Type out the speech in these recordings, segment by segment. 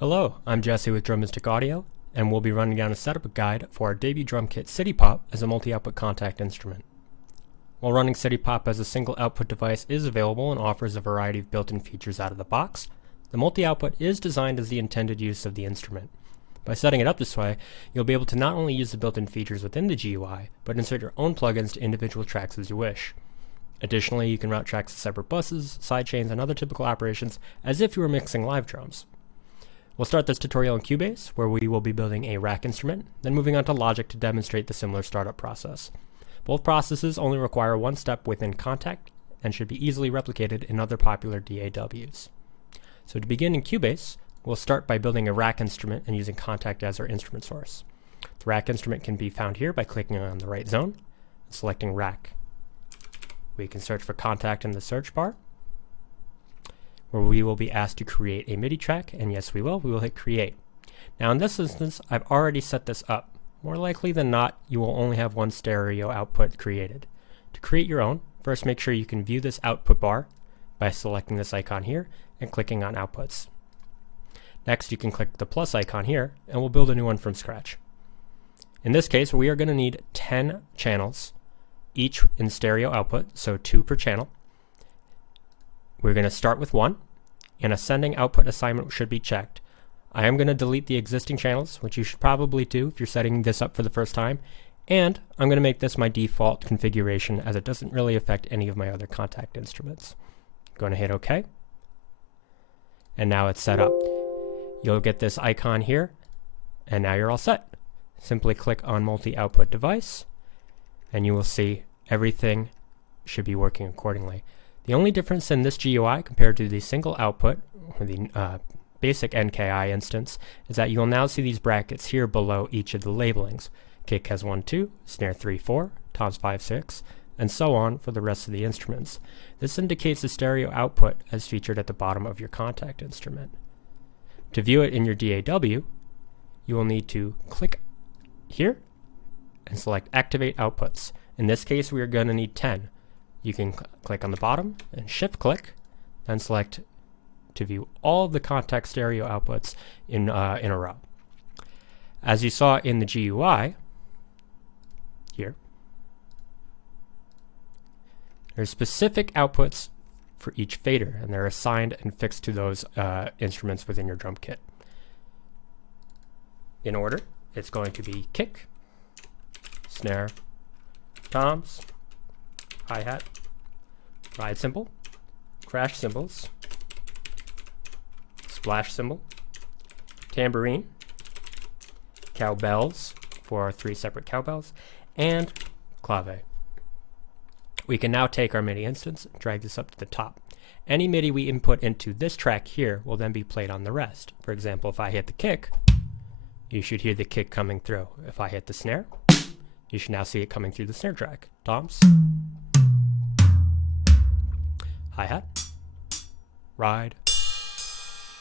Hello, I'm Jesse with Drummistic Audio, and we'll be running down a setup guide for our debut drum kit CITYPOP as a multi-output Kontakt instrument. While running CITYPOP as a single output device is available and offers a variety of built-in features out of the box, the multi-output is designed as the intended use of the instrument. By setting it up this way, you'll be able to not only use the built-in features within the GUI, but insert your own plugins to individual tracks as you wish. Additionally, you can route tracks to separate buses, sidechains, and other typical operations as if you were mixing live drums. We'll start this tutorial in Cubase, where we will be building a rack instrument, then moving on to Logic to demonstrate the similar startup process. Both processes only require one step within Kontakt and should be easily replicated in other popular DAWs. So to begin in Cubase, we'll start by building a rack instrument and using Kontakt as our instrument source. The rack instrument can be found here by clicking on the right zone and selecting Rack. We can search for Kontakt in the search bar, where we will be asked to create a MIDI track, and yes we will hit create. Now in this instance, I've already set this up. More likely than not, you will only have one stereo output created. To create your own, first make sure you can view this output bar by selecting this icon here and clicking on Outputs. Next, you can click the plus icon here, and we'll build a new one from scratch. In this case, we are going to need 10 channels, each in stereo output, so 2 per channel. We're going to start with 1, and ascending output assignment should be checked. I am going to delete the existing channels, which you should probably do if you're setting this up for the first time, and I'm going to make this my default configuration as it doesn't really affect any of my other Kontakt instruments. I'm going to hit OK, and now it's set up. You'll get this icon here, and now you're all set. Simply click on multi-output device, and you will see everything should be working accordingly. The only difference in this GUI compared to the single output, or the basic NKI instance, is that you will now see these brackets here below each of the labelings. Kick has 1, 2, snare 3, 4, toms 5, 6, and so on for the rest of the instruments. This indicates the stereo output as featured at the bottom of your Kontakt instrument. To view it in your DAW, you will need to click here and select Activate Outputs. In this case, we are going to need 10. You can click on the bottom and shift click, then select to view all of the Kontakt stereo outputs in a row. As you saw in the GUI here, there are specific outputs for each fader, and they're assigned and fixed to those instruments within your drum kit. In order, it's going to be kick, snare, toms, hi-hat, ride cymbal, crash cymbals, splash cymbal, tambourine, cowbells for our 3 separate cowbells, and clave. We can now take our MIDI instance and drag this up to the top. Any MIDI we input into this track here will then be played on the rest. For example, if I hit the kick, you should hear the kick coming through. If I hit the snare, you should now see it coming through the snare track. Toms, hi-hat, ride,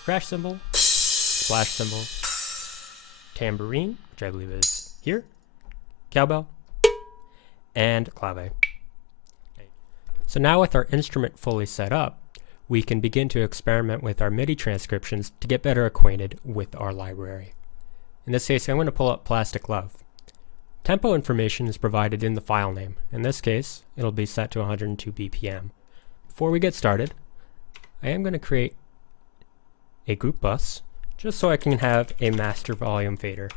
crash cymbal, splash cymbal, tambourine, which I believe is here, cowbell, and clave. So now with our instrument fully set up, we can begin to experiment with our MIDI transcriptions to get better acquainted with our library. In this case, I'm going to pull up Plastic Love. Tempo information is provided in the file name. In this case, it'll be set to 102 BPM. Before we get started, I am going to create a group bus just so I can have a master volume fader.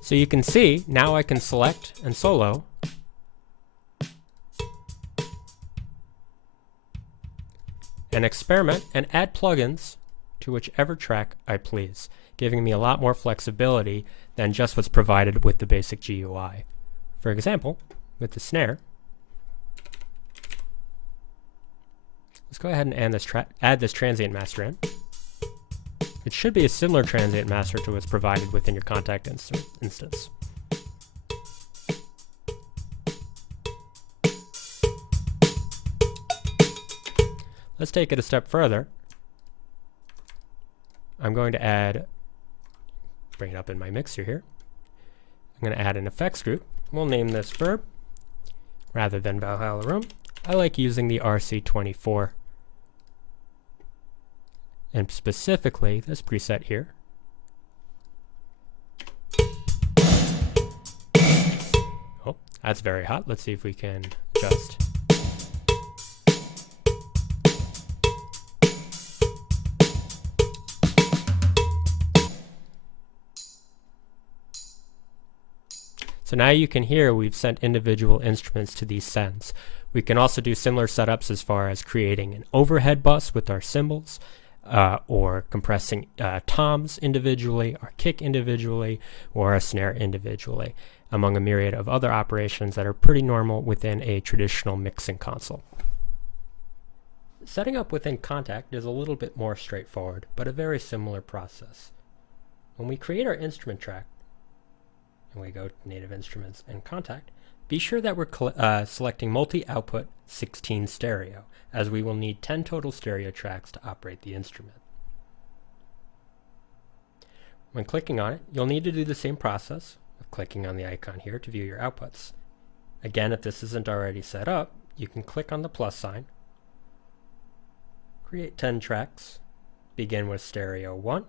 So you can see, now I can select and solo and experiment and add plugins to whichever track I please, giving me a lot more flexibility than just what's provided with the basic GUI. For example, with the snare, let's go ahead and add this transient master in. It should be a similar transient master to what's provided within your Kontakt instance. Let's take it a step further. I'm going to bring it up in my mixer here. I'm going to add an effects group We'll name this verb rather than Valhalla Room. I like using the RC24 and specifically this preset here. Oh, that's very hot. Let's see if we can adjust. So now you can hear we've sent individual instruments to these sends. We can also do similar setups as far as creating an overhead bus with our cymbals, or compressing toms individually, our kick individually, or a snare individually, among a myriad of other operations that are pretty normal within a traditional mixing console. Setting up within Kontakt is a little bit more straightforward, but a very similar process. When we create our instrument track, and we go to Native Instruments and Kontakt, be sure that we're selecting multi-output 16 stereo, as we will need 10 total stereo tracks to operate the instrument. When clicking on it, you'll need to do the same process of clicking on the icon here to view your outputs. Again, if this isn't already set up, you can click on the plus sign, create 10 tracks, begin with stereo 1,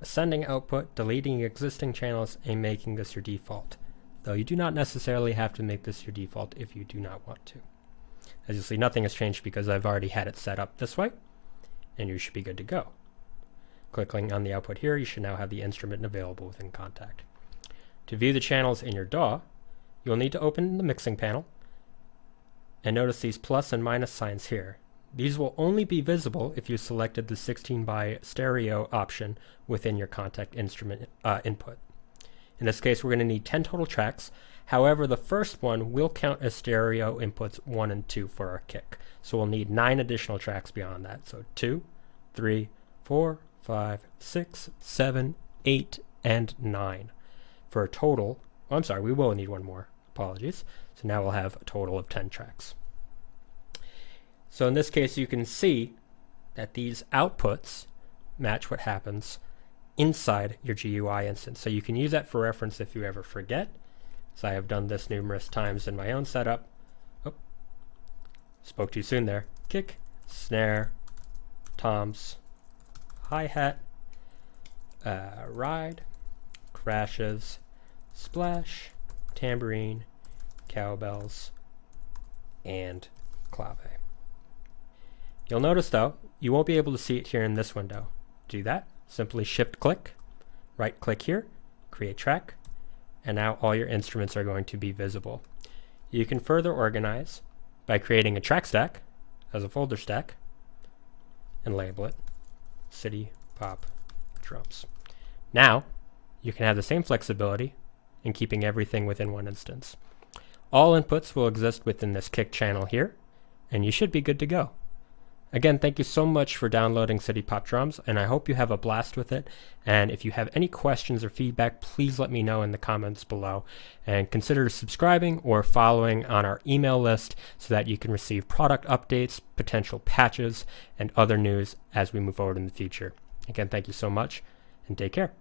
ascending output, deleting existing channels, and making this your default. Though you do not necessarily have to make this your default if you do not want to. As you'll see, nothing has changed because I've already had it set up this way, and you should be good to go. Clicking on the output here, you should now have the instrument available within Kontakt. To view the channels in your DAW, you'll need to open the mixing panel, and notice these plus and minus signs here. These will only be visible if you selected the 16 by stereo option within your Kontakt instrument input. In this case, we're going to need 10 total tracks. However, the first one will count as stereo inputs 1 and 2 for our kick. So we'll need 9 additional tracks beyond that. So 2, 3, 4, 5, 6, 7, 8, and 9. For a total, oh, I'm sorry, we will need one more. Apologies. So now we'll have a total of 10 tracks. So in this case, you can see that these outputs match what happens inside your GUI instance. So you can use that for reference if you ever forget. So I have done this numerous times in my own setup. Oh, spoke too soon there. Kick, snare, toms, hi-hat, ride, crashes, splash, tambourine, cowbells, and clave. You'll notice though, you won't be able to see it here in this window. To do that, simply shift-click, right-click here, create track, and now all your instruments are going to be visible. You can further organize by creating a track stack as a folder stack and label it CITYPOP drums. Now, you can have the same flexibility in keeping everything within one instance. All inputs will exist within this kick channel here, and you should be good to go. Again, thank you so much for downloading CITYPOP drums, and I hope you have a blast with it. And if you have any questions or feedback, please let me know in the comments below. And consider subscribing or following on our email list so that you can receive product updates, potential patches, and other news as we move forward in the future. Again, thank you so much, and take care.